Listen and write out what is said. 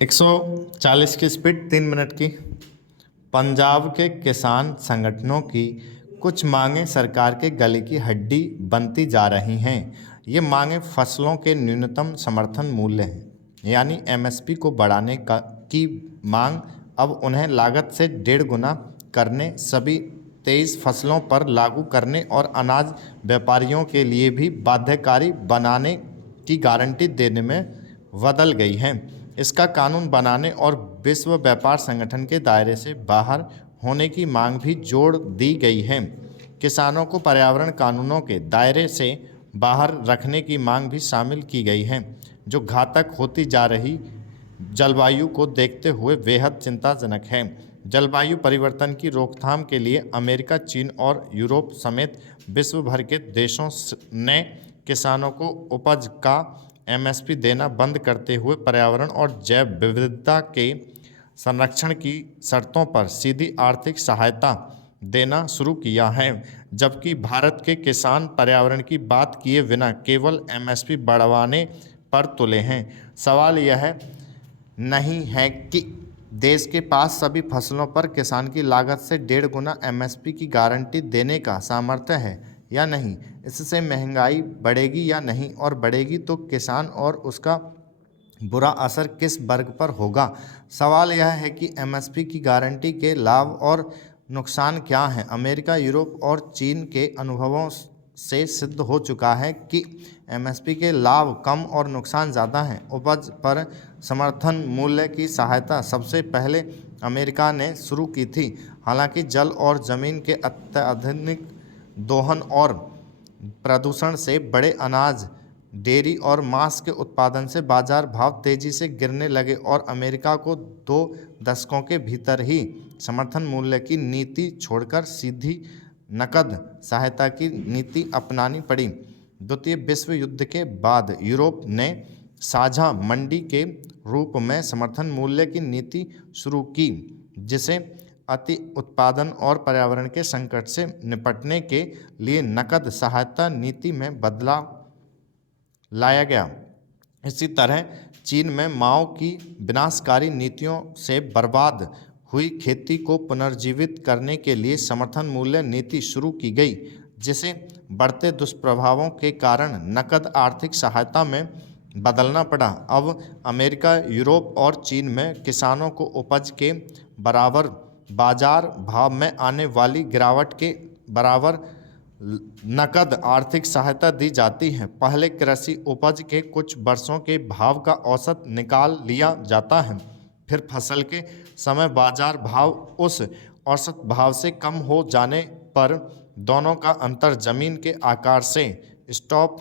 140 की speed 3 minute की। पंजाब के किसान संगठनों की कुछ मांगें सरकार के गले की हड्डी बनती जा रही हैं। ये मांगें फसलों के न्यूनतम समर्थन मूल्य हैं, यानी एमएसपी को बढ़ाने की मांग, अब उन्हें लागत से 1.5 गुना करने, सभी 23 फसलों पर लागू करने और अनाज व्यापारियों के लिए भी बाध्यकारी बनाने की गारंटी देने में बदल गई है। इसका कानून बनाने और विश्व व्यापार संगठन के दायरे से बाहर होने की मांग भी जोड़ दी गई है। किसानों को पर्यावरण कानूनों के दायरे से बाहर रखने की मांग भी शामिल की गई है, जो घातक होती जा रही जलवायु को देखते हुए बेहद चिंताजनक है। जलवायु परिवर्तन की रोकथाम के लिए अमेरिका, चीन और यूरोप समेत विश्व भर के देशों ने किसानों को उपज का एमएसपी देना बंद करते हुए पर्यावरण और जैव विविधता के संरक्षण की शर्तों पर सीधी आर्थिक सहायता देना शुरू किया है, जबकि भारत के किसान पर्यावरण की बात किए बिना केवल एमएसपी बढ़वाने पर तुले हैं। सवाल यह नहीं है कि देश के पास सभी फसलों पर किसान की लागत से 1.5 गुना एमएसपी की गारंटी देने का सामर्थ्य है या नहीं। इससे महंगाई बढ़ेगी या नहीं, और बढ़ेगी तो किसान और उसका बुरा असर किस वर्ग पर होगा। सवाल यह है कि एमएसपी की गारंटी के लाभ और नुकसान क्या हैं। अमेरिका, यूरोप और चीन के अनुभवों से सिद्ध हो चुका है कि एमएसपी के लाभ कम और नुकसान ज़्यादा हैं। उपज पर समर्थन मूल्य की सहायता सबसे पहले अमेरिका ने शुरू की थी। हालांकि जल और ज़मीन के अत्यधिक दोहन और प्रदूषण से बड़े अनाज, डेयरी और मांस के उत्पादन से बाजार भाव तेजी से गिरने लगे और अमेरिका को 2 दशकों के भीतर ही समर्थन मूल्य की नीति छोड़कर सीधी नकद सहायता की नीति अपनानी पड़ी। द्वितीय विश्व युद्ध के बाद यूरोप ने साझा मंडी के रूप में समर्थन मूल्य की नीति शुरू की, जिसे अति उत्पादन और पर्यावरण के संकट से निपटने के लिए नकद सहायता नीति में बदलाव लाया गया। इसी तरह चीन में माओ की विनाशकारी नीतियों से बर्बाद हुई खेती को पुनर्जीवित करने के लिए समर्थन मूल्य नीति शुरू की गई, जिसे बढ़ते दुष्प्रभावों के कारण नकद आर्थिक सहायता में बदलना पड़ा। अब अमेरिका, यूरोप और चीन में किसानों को उपज के बराबर बाजार भाव में आने वाली गिरावट के बराबर नकद आर्थिक सहायता दी जाती है। पहले कृषि उपज के कुछ वर्षों के भाव का औसत निकाल लिया जाता है, फिर फसल के समय बाजार भाव उस औसत भाव से कम हो जाने पर दोनों का अंतर जमीन के आकार से स्टॉक